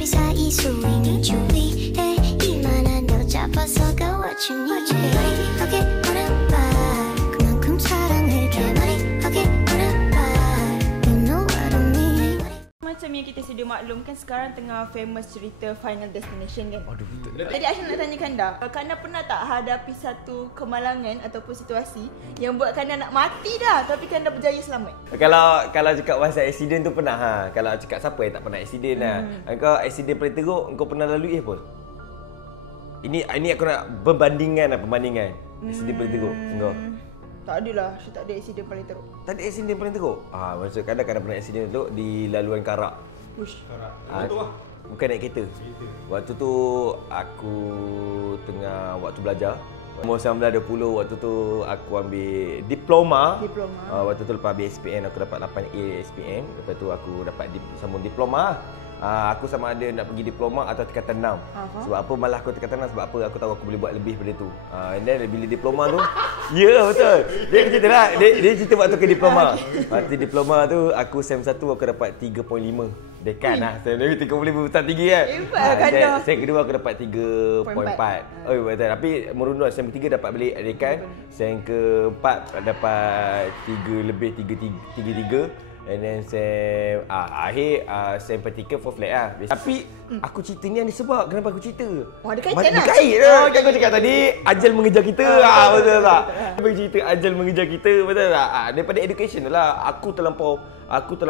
우리 사이 수위는 주위에 이만한 여자봐서가 what you need. 머리하게 오는 말 그만큼 사랑할게. 머리하게 오는 말 you know what I mean. Macam yang kita sedia maklumkan sekarang tengah famous cerita Final Destination kan. Aduh betul. Jadi Aisyah nak tanya Kanda, Kanda pernah tak hadapi satu kemalangan ataupun situasi yang buat Kanda nak mati dah tapi Kanda berjaya selamat? Kalau cakap pasal aksiden tu pernah ha. Kalau cakap siapa yang tak pernah aksiden lah. Kau aksiden paling teruk kau pernah lalui apa? Ini aku nak perbandingan. Aksiden paling teruk kau. Tak adalah, saya tak ada aksiden paling teruk. Tak ada aksiden paling teruk? Maksud kadang-kadang pernah aksiden teruk di laluan Karak. Ush. Bukan naik kereta. Waktu tu aku tengah waktu belajar. Umur 19-20 waktu tu aku ambil diploma. Waktu tu lepas ambil SPM aku dapat 8A SPM. Lepas tu aku dapat sambung diploma. Aku sama ada nak pergi diploma atau tingkatan 6. Sebab apa malah aku tingkatan 6? Sebab apa aku tahu aku boleh buat lebih daripada tu. And then bila diploma tu ya betul. Dia cerita lah. Dia cerita waktu ke diploma. Waktu diploma tu aku SEM 1 aku dapat 3.5. Dekan lah. SEM 2 3.5 besar tinggi kan. SEM kedua aku dapat 3.4. Oh betul. Tapi merunut SEM ketiga dapat balik dekan. SEM keempat dapat 3 lebih 3.3. And then SEM akhir SEM praktikal for flat lah. Tapi aku cerita ni ada sebab kenapa aku cerita. Ada kaitan lah. Kait lah. Kan kau cakap tadi ajal mengejar kita. Betul tak? Aku cerita ajal mengejar kita. Betul tak? Daripada education lah. Aku terlampau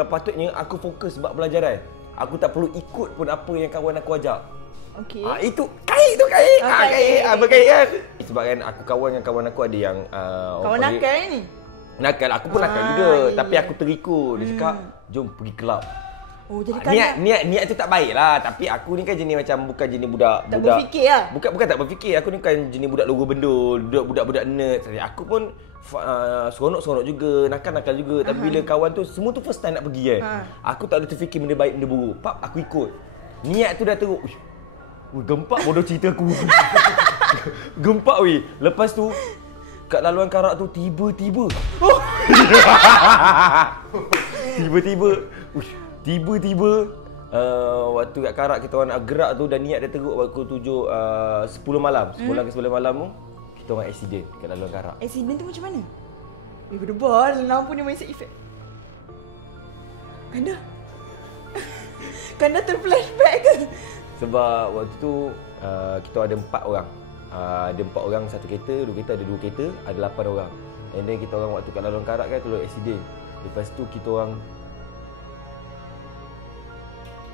patutnya aku fokus sebab pelajaran. Aku tak perlu ikut pun apa yang kawan aku ajak. Okey. Itu kait tu kait. Berkait kan. Sebab kan aku kawan dengan kawan aku ada yang kawan nakal ni. Nakal, aku pun nakal juga. Tapi aku terikut. Dia cakap, jom pergi kelab. Oh, jadi niat tu tak baik lah. Tapi aku ni kan jenis macam, bukan jenis budak berfikir lah. Bukan tak berfikir. Aku ni kan jenis budak logo bendul, budak-budak nerd. Aku pun seronok-seronok juga, nakal-nakal juga. Tapi bila kawan tu, semua tu first time nak pergi kan. Aku tak ada terfikir benda baik, benda buruk. Pap, aku ikut. Niat tu dah teruk. Gempak bodoh cerita aku. Gempak weh. Lepas tu kat laluan Karak tu tiba-tiba waktu kat Karak kita orang nak gerak tu dan niat dia teruk waktu 10 malam. 10 ke 11 malam tu kita orang aksiden kat laluan Karak. Aksiden tu macam mana? Berdebal lampu ni main set effect. Kanda terflashback ke? Sebab waktu tu kita ada 4 orang. Ada 4 orang satu kereta, 2 kereta, ada 2 kereta, ada 8 orang. And then kita orang waktu kat laluan Karak kan telur aksiden. Lepas tu kita orang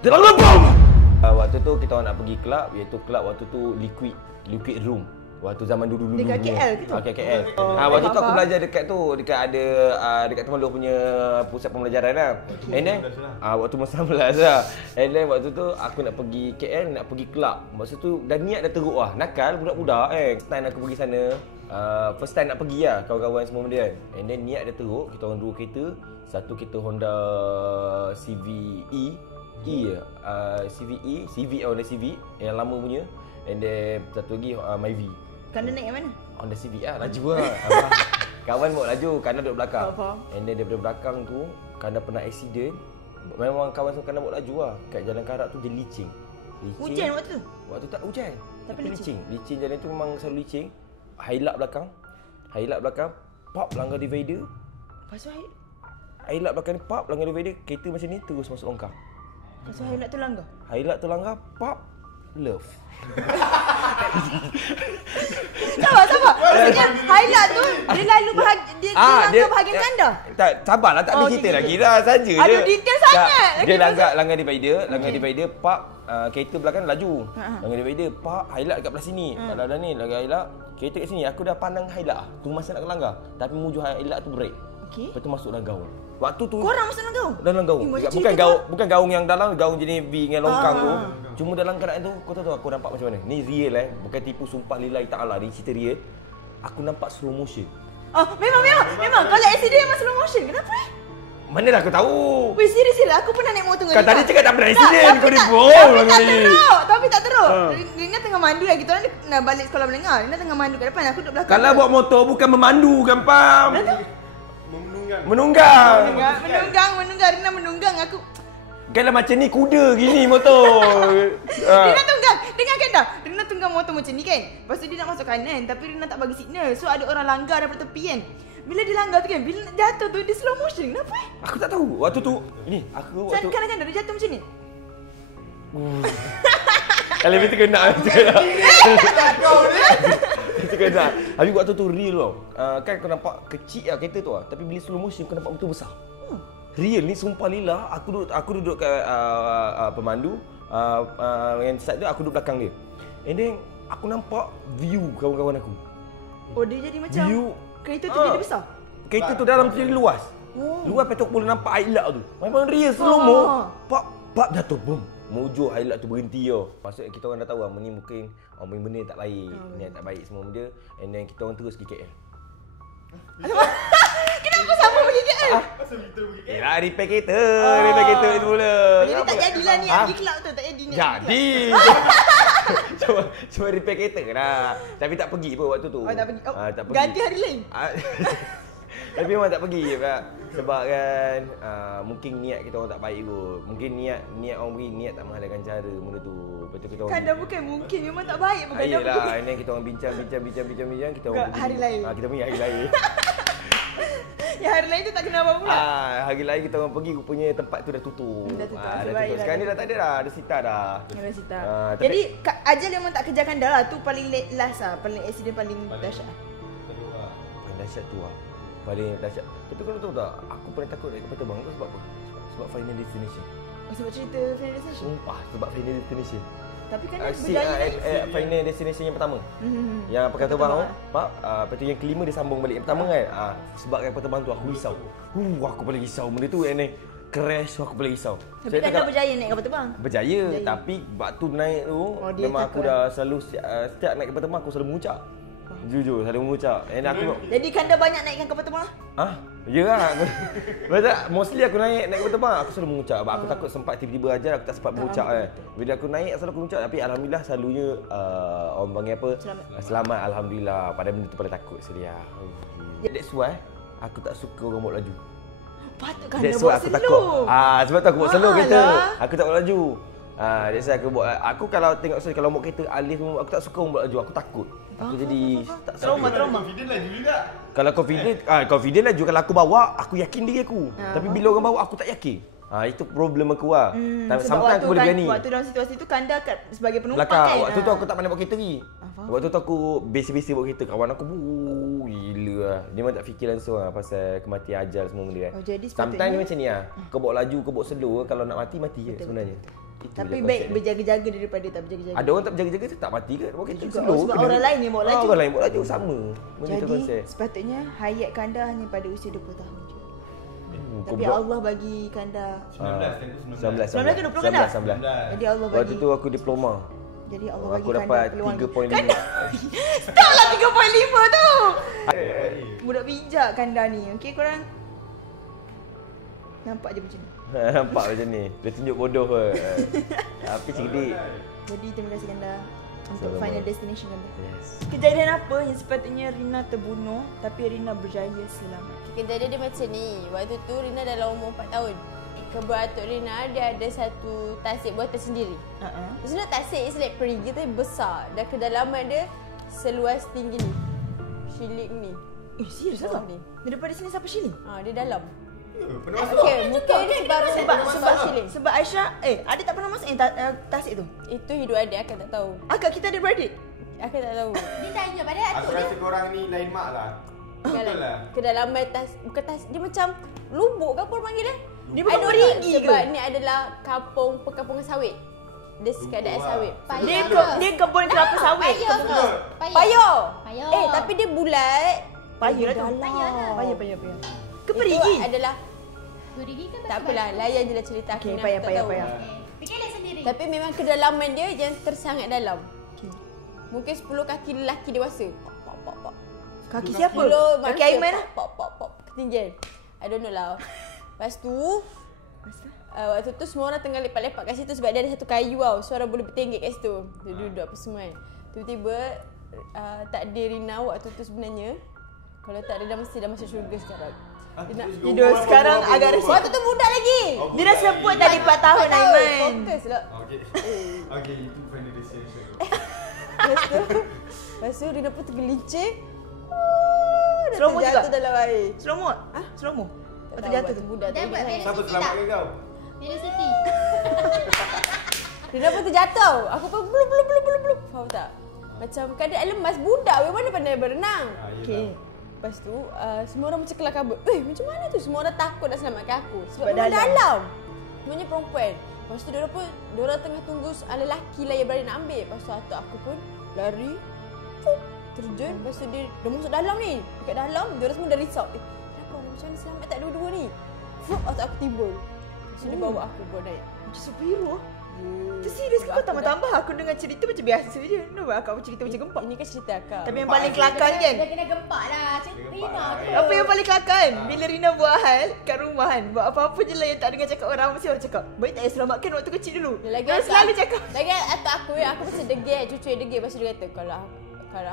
terlalu bom. Waktu tu kita orang nak pergi kelab, iaitu kelab waktu tu Liquid Room. Waktu zaman dulu-dulu dekat KL gitu. Dekat KL. Waktu tu aku belajar dekat tu, dekat Temelloh punya pusat pembelajaran lah. And then waktu masa 19 lah. And then waktu tu aku nak pergi KL, nak pergi kelab. Masa tu dah niat dah teruk lah. Nakal budak-budak First time aku pergi sana. First time nak pergi lah kawan-kawan semua benda kan. And then niat dah teruk, kita orang 2 kereta. Satu kereta Honda CVE Honda Civic yang lama punya. And then satu lagi Myvi. Kanda naik yang mana? Honda Civic lah, laju lah. Kawan bawa laju, Kanda duduk belakang. And then daripada belakang tu, Kanda pernah aksiden. Memang kawan semua Kanda bawa laju lah. Kat jalan Karak tu dia licin. Hujan waktu tu? Waktu tak hujan. Tapi licin. Licin jalan tu memang selalu licin. Highlight belakang. Pop langgar divider. Lepas tu highlight belakang ni pop langgar divider. Kereta macam ni terus masuk longkang. Lepas tu highlight tu langgar? Highlight tu langgar, pop. Love. Sabar. Maksudnya highlight tu dia lalu langgar bahagian Kanda? Tak, sabarlah, tak ada cerita lagi dah, saja je. Aduh, detail sangat. Dia langgar divider, park kereta belakang laju. Langgar divider, park highlight kat belah sini. Kalau dah ni langgar highlight, kereta kat sini. Aku dah pandang highlight. Tunggu masa nak langgar. Tapi menuju highlight tu break. Okey. Lepas tu masuk dalam gaung. Waktu tu korang masuk dalam gaung? Dalam gaung. Bukan gaung yang dalam, gaung jenis V dengan longkang tu. Cuma dalam keadaan tu, kau tahu aku nampak macam mana? Ni real bukan tipu sumpah lillahi ta'ala, ni cerita real. Aku nampak slow motion. Memang. Kalau aksiden memang slow motion. Kenapa Mana dah aku tahu? Weh, serius aku pernah naik motor dengan Kau tadi cakap tak pernah aksiden. Kau ni bohong Tapi tak teruk. Rina tengah mandu lagi. Kita orang nak balik sekolah menengah. Rina tengah mandu kat depan. Aku duduk belakang. Kalau buat motor bukan memandu kan, Pam? Menunggang. Menunggang. Rina menunggang. Aku Kalau macam ni kuda gini motor. Rina tunggang. Dengarkan dah. Rina tunggang motor macam ni kan. Lepas tu dia nak masuk kanan tapi Rina tak bagi signal. So ada orang langgar daripada tepi kan. Bila dia langgar tu kan, bila nak jatuh tu dia slow motion. Kenapa Aku tak tahu. Waktu tu ni aku waktu Kadang-kadang dia jatuh macam ni. Kalau betul kena. Betul kena. Habis waktu tu real tau. Kan kau nampak kecil lah kereta tu lah. Tapi bila slow motion kau nampak betul besar. Real ni sumpah lillah. Aku duduk kat pemandu. Yang side tu aku duduk belakang dia. And then aku nampak view kawan-kawan aku. Oh dia jadi macam View. kereta tu jadi besar. Kereta tu dalam tu luas. Luas petok boleh nampak highlight tu. Memang real slow mo. Pak jatuh boom. Mujur highlight tu berhenti tau. Maksudnya kita orang dah tahu ni mungkin orang benda tak baik. Niat tak baik semua benda. And then kita orang terus pergi KL. Kenapa sama pergi KL? Pasal kita pergi KL. Yelah repair kereta. Repair kereta tu pula. Jadi tak jadilah ni pergi kelab tu. Tak jadi ni. Jadi. Cuma repair kereta lah. Tapi tak pergi pun waktu tu. Oh tak pergi. Tak pergi. Ganti hari lain. Tapi memang tak pergi Kak. Sebab kan mungkin niat kita orang tak baik kot. Mungkin niat orang pergi niat tak menghalalkan cara benda tu. Betul kita orang. Kan dah bukan mungkin memang tak baik bukan dah. Ayolah, ini kita orang bincang kita orang pergi. Hari lain. Kita pergi hari lain. Yang hari lain tu tak kena apa pula. Hari lain kita orang pergi rupanya tempat tu dah tutup. Dah tutup, dah baik tutup. lah. Sekarang ni dah tak ada dah, ada sita dah. Yang Sita. Tapi- Jadi Ajal memang tak kerjakan dah lah. Tu paling last lah. Paling accident paling dahsyat. Paling dahsyat tu lah. Paling dahsyat. Tapi kau tahu tak, aku paling takut naik kapal terbang tu sebab apa? Sebab Final Destination. Sebab cerita Final Destination. Sumpah, sebab Final Destination. Tapi kan dia Aksi berjaya naik. Final Destination yang pertama. Yang kapal Kapal terbang tu, terbang, Pak, lepas tu yang kelima dia sambung balik. Yang pertama kan, sebab kapal terbang tu aku risau. Aku paling risau benda tu, and then crash aku paling risau. Tapi kan dah berjaya naik kapal terbang. Berjaya, tapi waktu naik tu dia memang aku takut dah selalu setiap naik kapal terbang aku selalu mengucap. Jujur, selalu mengucap. And aku Jadi kan dah banyak naikkan kapal terbang lah. Ya lah. Betul. Mostly aku naik kapal terbang aku selalu mengucap. Sebab aku takut sempat tiba-tiba aja aku tak sempat mengucap kan. Bila aku naik selalu aku mengucap, tapi alhamdulillah selalunya orang panggil apa? Selamat alhamdulillah. Pada benda tu pada takut sedia. That's why aku tak suka orang bawa laju. Patut kan That's dah why bawa aku slow. takut. Sebab tu aku bawa slow kereta. Alah. Aku tak bawa laju. That's why aku bawa. Aku kalau tengok kalau bawa kereta alih semua aku tak suka orang bawa laju. Aku takut. Aku jadi tak Trauma. Confident laju juga. Kalau confident laju kalau aku bawa, aku yakin diri aku. Tapi bila orang bawa aku tak yakin. Itu problem aku lah. Sampai aku boleh berani. Waktu dalam situasi tu Kanda sebagai penumpang Belakang. kan. Waktu tu aku tak pandai bawa kereta lagi. faham. Waktu tu aku basic-basic bawa kereta. Kawan aku gila lah. Dia memang tak fikir langsung lah pasal kematian ajal semua benda kan. Oh, jadi Sometimes sepatutnya- dia macam ni lah. Kau bawa laju, kau bawa slow. Kalau nak mati je sebenarnya. Itu Tapi je baik konsep dia. berjaga-jaga daripada tak berjaga-jaga. Ada orang tak berjaga-jaga tak mati ke? Bawa kereta juga. slow. Oh, sebab kena. orang lain yang bawa laju. Orang lain bawa laju sama. Benda tu Jadi konsep. sepatutnya hayat Kanda hanya pada usia 20 tahun je. Kau Tapi buat- Allah bagi Kanda 19 kan tu 19 19 ke 20 Kanda? 19. Jadi Allah bagi. Waktu tu aku diploma. Jadi Allah Aku bagi dapat Kanda peluang. 3.5. Kanda. Stop lah 3.5 tu. Budak bijak Kanda ni. Okey korang. Nampak je macam ni. Nampak macam ni. Dia tunjuk bodoh ke. Tapi cerdik. Jadi terima kasih Kanda untuk Sama-sama. final destination Kanda. Yes. Kejadian apa yang sepatutnya Rina terbunuh tapi Rina berjaya selamat? Kejadian dia macam ni. Waktu tu Rina dalam umur 4 tahun. Keberatuk Rina dia ada satu tasik buatan sendiri. Maksudnya tasik is like perigi tapi besar. Dan kedalaman dia seluas tinggi ni. Shilling ni. Serius Besar tak? ni. Daripada sini sampai Shilling? Dia dalam. Pernah masuk? Okay, mungkin dia baru sebab Shilling. Sebab Aisyah, adik tak pernah masuk tasik tu? Itu hidup adik, akak tak tahu. Akak kita ada beradik? Akak tak tahu. Dia tanya pada Aku atuk dia. rasa korang ni lain mak lah. Betul lah. Kedalaman bukan dia macam lubuk ke apa orang panggil dia? Dia bukan Ada perigi ke? Sebab ni adalah perkampungan sawit. Dia keadaan lah. sawit. Dia kebun kelapa sawit. Payah ke? Payah. Payah. Tapi dia bulat. Payah lah tu. Dalam. Payah. Ke Itu perigi? adalah Perigi ke tak apalah, layan je lah cerita aku Okey, ni, payah, aku tak payah, tahu. payah. Fikir dia sendiri. Tapi memang kedalaman dia yang tersangat dalam. Okay. Mungkin 10 kaki lelaki dewasa. Pop. Kaki siapa? Kilo Kaki manusia, Aiman? Pop. Ketinggian. I don't know lah. Lepas tu, waktu tu semua orang tengah lepak-lepak kat situ sebab dia ada satu kayu tau. So orang boleh bertenggek kat situ. Duduk apa semua kan. Tiba-tiba takdir Rina waktu tu sebenarnya, kalau tak dia dah mesti dah masuk syurga sekarang. Hidup sekarang agak resip. Waktu tu budak lagi. Dia dah sebut tadi 4 tahun, 4 tahun. Aiman. Fokus lah. Okay. Okay, itu final destination. Lepas tu Rina pun tergelincir. Dah Slow mo terjatuh juga? dalam air. Slow mo? Slow mo? Tak Waktu tahu jatuh waktu tu. budak Dia tu buat ingat velocity Siapa tak? selamatkan kau? Velocity. Rina pun terjatuh. Aku pun blub. Faham tak? Macam keadaan lemas budak. Mana pandai berenang. Okay. Lepas tu semua orang macam kelar kabut. Macam mana tu? Semua orang takut nak selamatkan aku. Sebab Sebab memang dalam. dalam. Semuanya perempuan. Lepas tu diorang tengah tunggu lelaki lah yang berani nak ambil. Lepas tu atuk aku pun lari. Terjun. Lepas tu dia masuk dalam ni. Dekat dalam, diorang semua dah risau. Kenapa? Macam mana selamat tak dua-dua ni? Atuk aku timbul. Lepas tu dia bawa aku bawa naik. Macam superhero. Tu serius ke kau tambah-tambah aku dengar cerita macam biasa je. Kenapa akak cerita macam gempak? Ini kan cerita akak. Tapi yang paling kelakar kan? Dah kena gempak lah. Cik Rina tu. Apa yang paling kelakar kan? Bila Rina buat hal kat rumah kan, buat apa-apa je lah yang tak dengar cakap orang, mesti orang cakap, baik tak payah selamatkan waktu kecil dulu. Dia selalu cakap. Lagi atuk aku mesti degil, cucu yang degil. Lepas tu dia kata, kalau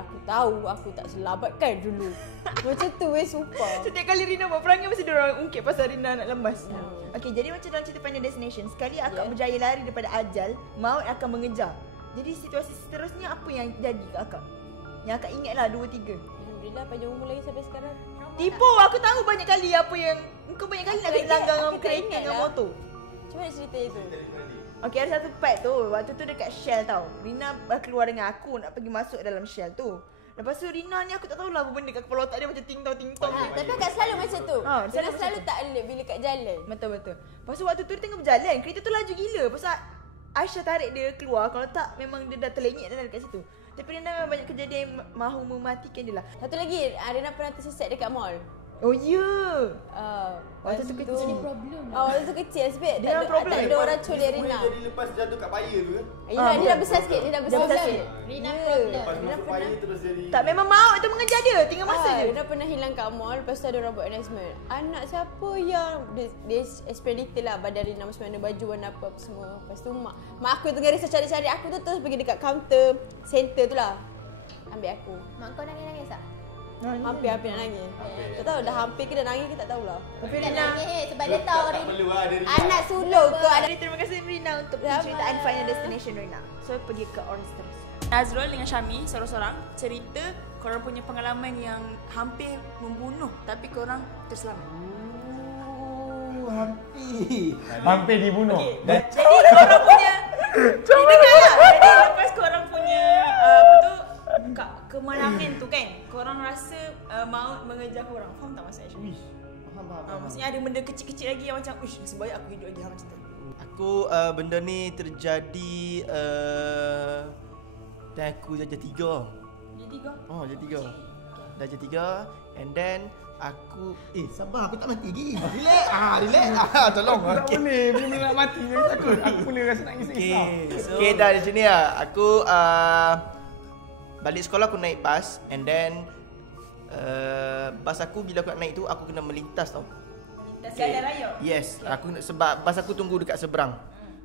aku tahu, aku tak selamatkan dulu. Macam tu sumpah. Setiap kali Rina buat perangai mesti dia orang ungkit pasal Rina nak lemas. Okey, jadi macam dalam cerita Final Destination, sekali akak berjaya lari daripada ajal, maut akan mengejar. Jadi situasi seterusnya apa yang jadi kat akak? Yang akak ingat lah 2, 3. Alhamdulillah panjang umur lagi sampai sekarang. Tipu, aku tahu banyak kali apa yang kau banyak kali nak kena langgar dengan kereta dengan motor. Macam mana cerita itu? Okey, ada satu part tu, waktu tu dekat Shell tau. Rina keluar dengan aku nak pergi masuk dalam Shell tu. Lepas tu Rina ni aku tak tahulah apa benda kat kepala otak dia macam ting-tong. Tapi akak selalu macam tu. Ha, Dia selalu selalu tak alert bila kat jalan. Betul. Lepas tu waktu tu dia tengah berjalan, kereta tu laju gila. Pasal Aisyah tarik dia keluar, kalau tak memang dia dah terlenyit dah dekat situ. Tapi Rina memang banyak kejadian yang mahu mematikan dia lah. Satu lagi, Rina pernah tersesat dekat mall. Oh ya. Waktu tu lepas kecil. Problem. Waktu tu kecil sebab Dia ada problem. tak ada orang culik Semua Rina. jadi lepas jatuh kat paya tu kan? Dia dah besar sikit, dia dah besar sikit. Rina Ya. problem. Lepas Rina masuk paya terus jadi Tak, memang maut tu mengejar dia, tinggal masa je. Rina pernah hilang kat mall. Lepas tu ada orang buat announcement. Anak siapa yang dia explain detail lah badan Rina macam mana, baju warna apa semua. Lepas tu mak aku tengah risau cari-cari aku tu, terus pergi dekat kaunter center tu lah. Ambil aku. Mak kau nangis-nangis tak? Hampir nak nangis. Tak tahu dah hampir ke dah nangis ke tak tahulah. Tapi Tak Rina, nangis sebab dia tahu tak perlu lah dia Anak sulung ke ada. jadi terima kasih Rina untuk Sama. penceritaan Final Destination Rina. So pergi ke orang seterusnya. Nazrul dengan Syami seorang-seorang cerita korang punya pengalaman yang hampir membunuh tapi korang terselamat. Hampir dibunuh. Jadi korang punya dengar lah. Jadi lepas korang punya apa tu kemarahan tu kan, korang rasa maut mengejar korang. Faham tak maksud Aisyah? Faham. Maksudnya ada benda kecil-kecil lagi yang macam uish nasib baik aku hidup lagi macam tu. Aku benda ni terjadi dan aku darjah 3. Jadi kau Darjah 3. Darjah 3 and then aku sabar aku tak mati lagi. Relax. Tolong. Tak boleh, bila nak mati dia takut. Aku boleh rasa nak risau. Okay, dah di sini lah. Aku balik sekolah aku naik bas and then bas aku bila aku nak naik tu aku kena melintas tau. jalan raya. Yes, aku sebab bas aku tunggu dekat seberang.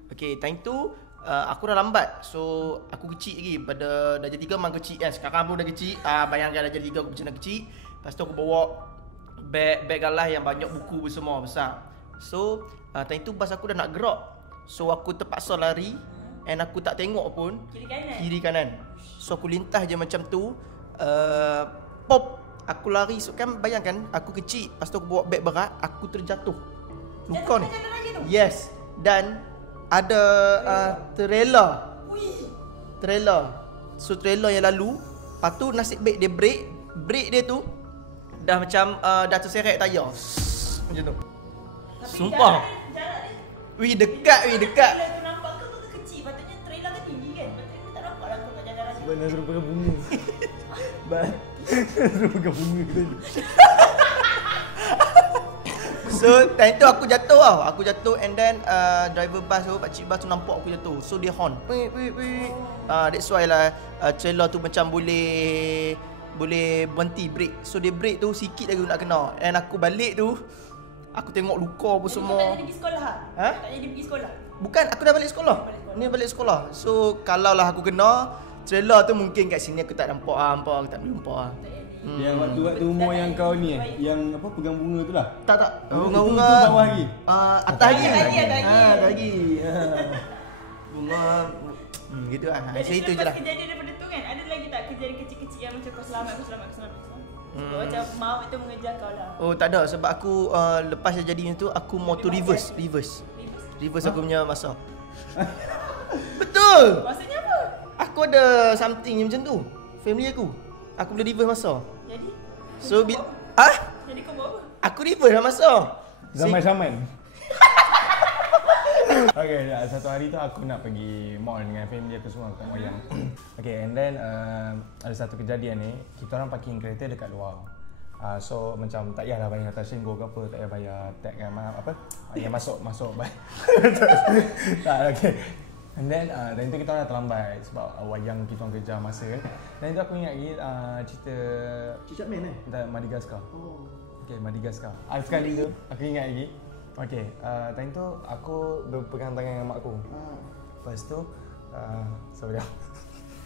Okay, time tu aku dah lambat. So aku kecil lagi pada darjah 3 memang kecil kan. Sekarang pun dah kecil. Bayangkan darjah 3 aku macam mana kecil. Lepas tu aku bawa beg galah yang banyak buku semua besar. So time tu bas aku dah nak gerak. So aku terpaksa lari and aku tak tengok pun kiri kanan. So aku lintas je macam tu. Pop, aku lari. So kan bayangkan aku kecil. Lepas tu aku bawa beg berat, aku terjatuh. Luka ni. Yes. Dan ada trailer. So trailer yang lalu. Lepas tu nasib baik dia break dia tu dah macam dah terseret tayar. Macam tu. Sumpah. Wih dekat. Trailer tu nampak ke kecil? Patutnya trailer kan tinggi kan? Patutnya tak nampak lah kau kat jalan raya. Sebab Nazrul pegang bunga. Nazrul pegang bunga tadi. So time tu aku jatuh tau. Aku jatuh and then driver bus tu, pakcik bus tu nampak aku jatuh. So dia horn. That's why lah trailer tu macam boleh berhenti break. So dia break tu sikit lagi nak kena. And aku balik tu aku tengok luka apa semua. Tak jadi pergi sekolah ha? Ha? Tak jadi pergi sekolah. Bukan, aku dah balik sekolah. Ni balik sekolah. So kalau lah aku kena trailer tu mungkin kat sini aku tak nampak aku tak boleh nampak Yang waktu umur yang kau ni yang apa pegang bunga tu lah. Tak. Bunga-bunga tu bawah lagi. Atas lagi. Ada lagi. Bunga gitu lah. Jadi Saya itu je lepas lah. kejadian daripada tu kan, ada lagi tak kejadian kecil-kecil yang macam kau selamat. Macam maut itu mengejar kau lah. Oh tak ada sebab aku lepas kejadian tu aku mau tu reverse aku punya masa. Betul. Maksudnya apa? Aku ada something macam tu. Family aku boleh reverse masa. Jadi? So Jadi kau buat apa? aku reverse lah masa. Zaman-zaman. Okay, satu hari tu aku nak pergi mall dengan family aku semua kat wayang. Okay, and then ada satu kejadian ni, kita orang parking kereta dekat luar. So macam tak payahlah bayar touching go ke apa, tak payah bayar tag kan apa? Yang masuk. Tak, okay. And then tu kita orang dah terlambat sebab wayang kita orang kejar masa kan. Dan tu aku ingat lagi cerita Cicak Man Madagascar. Okay, Madagascar. Sekali tu aku ingat lagi. Okay, time tu aku berpegang tangan dengan mak aku. Lepas tu sorry.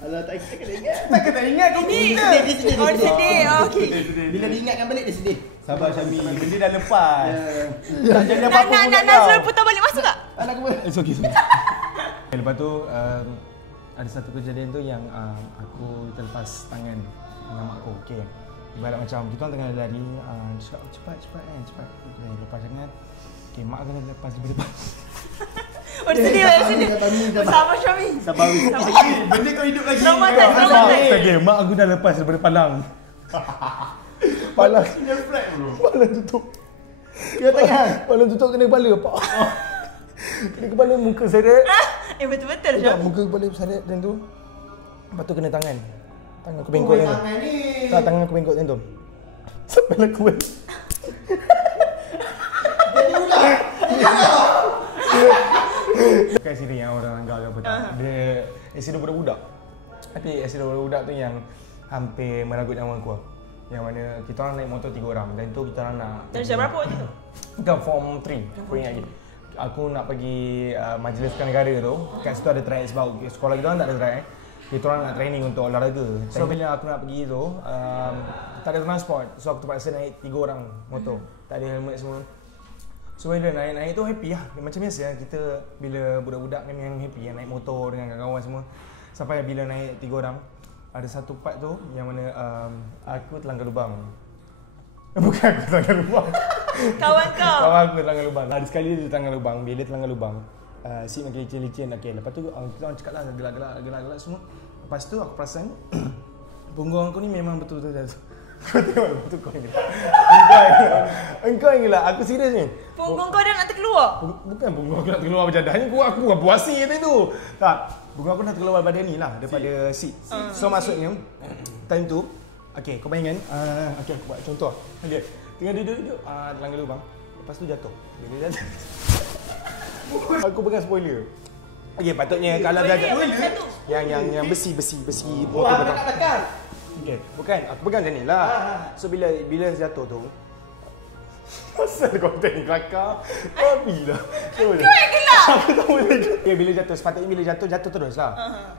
Alah tak kena ingat. Tak ingat kau punya. Dia sedih. Oh sedih, okey. Bila diingatkan balik dia sedih. Sabar Syami, benda dah lepas. Tak jadi apa-apa pun Nak Nazrul putar balik masuk tak? Anak aku. It's okay. Lepas tu ada satu kejadian tu yang aku terlepas tangan dengan mak aku. Okay. Ibarat macam kita orang tengah lari, cepat kan, cepat. Okay, lepas tangan. Okay, mak kena lepas depan. Oh sedih. Sabar Syami. Sabar. Benda kau hidup lagi. Traumatan. Okay, mak aku dah lepas daripada palang. Palang flat bro. Palang tutup. Kena tangan. Palang tutup kena kepala pak. Kena kepala muka seret. Betul-betul Tak, muka kepala seret dan tu. Lepas tu kena tangan. Tangan aku bengkok macam tu. Tak, tangan aku bengkok macam tu. Sampai lah kuat. Bukan accident yang orang langgar ke apa tak. Dia accident budak-budak. Tapi accident budak-budak tu yang hampir meragut nyawa aku. Yang mana kita orang naik motor 3 orang dan tu kita orang nak Darjah berapa waktu tu? Bukan form 3. Aku ingat lagi. Aku nak pergi majlis sukan negara tu. Kat situ ada track sebab sekolah kita orang tak ada track. Kita orang nak training untuk olahraga. So bila aku nak pergi tu tak ada transport. So aku terpaksa naik 3 orang motor. Tak ada helmet semua. So bila naik tu happy lah. Macam biasa kita bila budak-budak kan yang happy yang naik motor dengan kawan-kawan semua. Sampai bila naik 3 orang ada satu part tu yang mana aku terlanggar lubang. Bukan aku terlanggar lubang. Kawan kau. Kawan aku terlanggar lubang. Ada sekali dia terlanggar lubang. Bila dia terlanggar lubang seat makin licin-licin. Okay, lepas tu kita orang cakap lah gelak-gelak semua. Lepas tu aku perasan punggung aku ni memang betul-betul jatuh. Kau tengok betul kau ni. Engkau yang gila. Aku serius ni. Punggung kau dah nak terkeluar? Bukan punggung aku nak terkeluar berjadahnya. Aku bukan puasi tadi tu. Tak. Punggung aku nak terkeluar daripada ni lah. Daripada seat. So maksudnya time tu okay, kau bayangkan okay, aku buat contoh. Okay, tengah duduk terlanggar lubang. Lepas tu jatuh. Bila jatuh aku pegang spoiler. Okay, patutnya kalau dia yang besi motor belakang. Okay, bukan. Aku pegang macam ni lah. So bila jatuh tu pasal kau teknik kelakar. Babi lah. Kau yang gelap. Aku tak boleh. Okay, bila jatuh. Sepatutnya bila jatuh terus lah.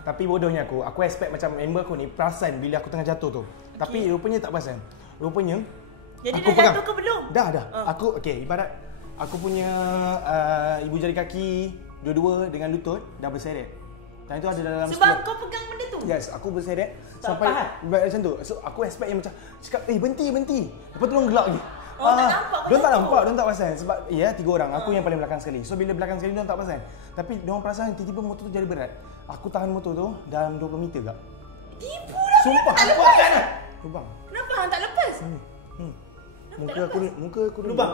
Tapi bodohnya aku expect macam member aku ni perasan bila aku tengah jatuh tu. Tapi rupanya tak perasan. Rupanya jadi aku dah pegang. jatuh ke belum? Dah. Aku ibarat aku punya ibu jari kaki dua-dua dengan lutut dah berseret. Dan itu ada dalam sebab kau pegang benda tu? Yes, aku berseret tak sampai faham. macam tu. So aku expect yang macam cakap berhenti. Lepas tu orang gelak lagi. Oh, tak nampak. Diorang tak nampak, diorang tak perasan sebab 3 orang. Aku yang paling belakang sekali. So bila belakang sekali diorang tak perasan. Tapi diorang perasan tiba-tiba motor tu jadi berat. Aku tahan motor tu dalam 20 meter kak. Tipu lah. Sumpah. Tak lepas. Lubang. Kenapa hang tak lepas? Muka aku ni Lubang.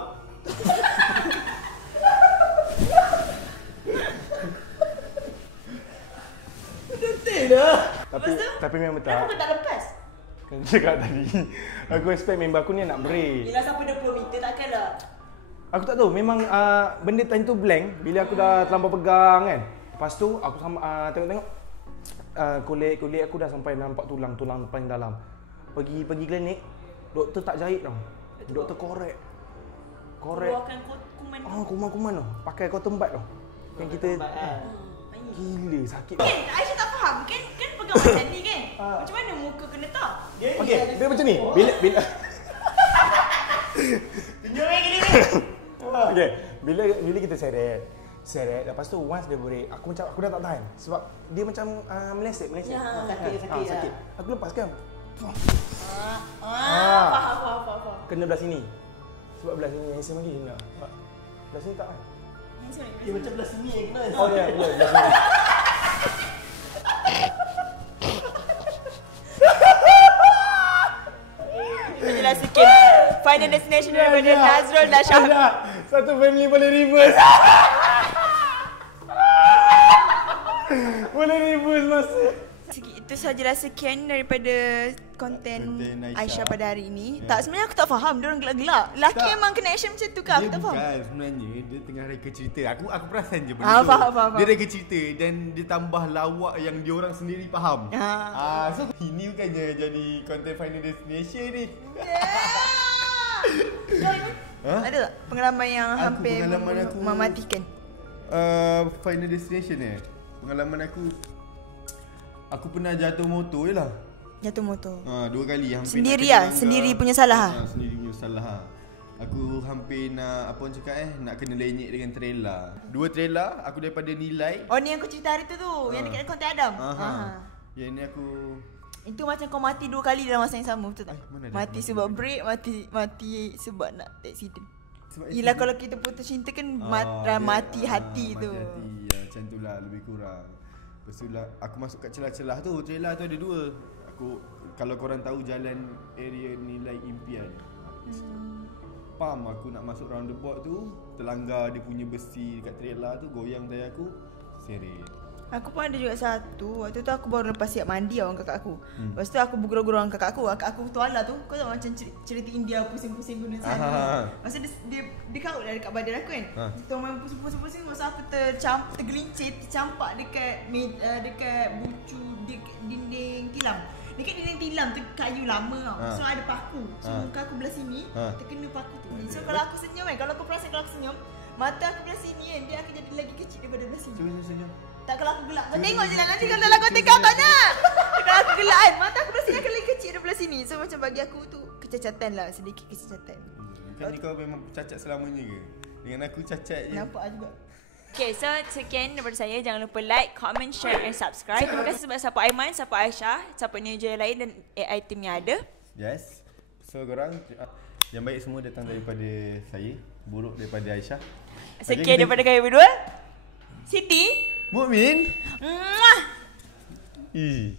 Betul dah. Tapi memang betul. Kenapa kau tak lepas? Kan cakap tadi. Aku expect member aku ni nak break. Yelah sampai 20 meter takkanlah. Aku tak tahu, memang benda time tu blank bila aku dah terlampau pegang kan. Lepas tu aku tengok kulit aku dah sampai nampak tulang paling dalam. Pergi klinik, doktor tak jahit tau. Doktor korek. Keluarkan kuman tu. Kuman tu. Pakai cotton bud tau. Kan kita gila sakit. Kan Aisyah tak faham kan pegang macam ni kan. Macam mana muka kena tak? Okey, dia macam ni. Bila Tunjuk lagi ni. okey, bila kita seret, lepas tu once dia break, aku dah tak tahan sebab dia macam meleset. Sakit. Aku lepaskan. Faham. Kena belah sini. Sebab belah sini yang lagi kena. Belah sini tak kan? Dia macam belah sini yang kena. Oh ya, belah sini. Kita jelas sikit. Final destination daripada Nazrul dan Syah. Satu family boleh reverse. Boleh reverse masa. Itu sajalah sekian daripada konten Aisyah pada hari ini. Ya. Tak, sebenarnya aku tak faham dia orang gelak-gelak. Laki Tak. memang kena action macam tu ke? Aku Dia tak faham. bukan sebenarnya, dia tengah reka cerita. Aku perasan je benda tu. Faham. Dia reka cerita dan dia tambah lawak yang diorang sendiri faham. So ini bukannya jadi content Final Destination ni. Ada tak pengalaman yang hampir pengalaman aku- mematikan? Final Destination pengalaman aku pernah jatuh motor je lah. Jatuh motor. 2 kali hampir Sendiri nak lah? kena Sendiri langgar. punya salah? Sendiri punya salah. Aku hampir nak apa orang cakap nak kena lenyek dengan trailer. 2 trailer aku daripada Nilai. Oh, ni yang aku cerita hari tu yang dekat konten Adam. Yang ni aku Itu macam kau mati 2 kali dalam masa yang sama, betul tak? mana ada Mati mati sebab dua? break, mati sebab nak accident. Sebab Yelah accident. kalau kita putus cinta kan dia- mati hati mati tu. hati. Ya, macam tu lah lebih kurang. Lepas tu lah aku masuk kat celah-celah tu. Trailer tu ada 2. Aku kalau korang tahu jalan area Nilai Impian. Pam aku nak masuk roundabout tu, terlanggar dia punya besi dekat trailer tu, goyang tayar aku, seret. Aku pun ada juga satu. Waktu tu aku baru lepas siap mandi orang kakak aku. Lepas tu aku bergurau-gurau dengan kakak aku. Kakak aku tuala tu. Kau tahu macam cerita India pusing-pusing guna sana. Lepas tu dia kaut dah dekat badan aku kan. Kita main pusing-pusing. Lepas tu aku tergelincir, tercampak dekat bucu dinding tilam. Dekat dinding tilam tu kayu lama tau. So ada paku. So muka aku belah sini terkena paku tu. So kalau aku senyum kan, kalau kau perasan kalau aku senyum, mata aku belah sini kan, dia akan jadi lagi kecil daripada belah sini. Cuba senyum. Tak, kalau aku gelak. Kau tengok je lah nanti kalau dalam konten kau tak nak. Kalau aku gelak kan, mata aku belah sini akan lagi kecil daripada sini. So macam bagi aku tu kecacatan lah, sedikit kecacatan. Kan ni kau memang cacat selamanya ke? Dengan aku cacat je. Nampak juga. Okay, so sekian daripada saya. Jangan lupa like, comment, share and subscribe. Terima kasih sebab support Aiman, support Aisyah, support Ninja lain dan AI team yang ada. Yes. So korang yang baik semua datang daripada saya, buruk daripada Aisyah. Sekian daripada kami berdua. Siti. Mukmin. Mwah. Ih.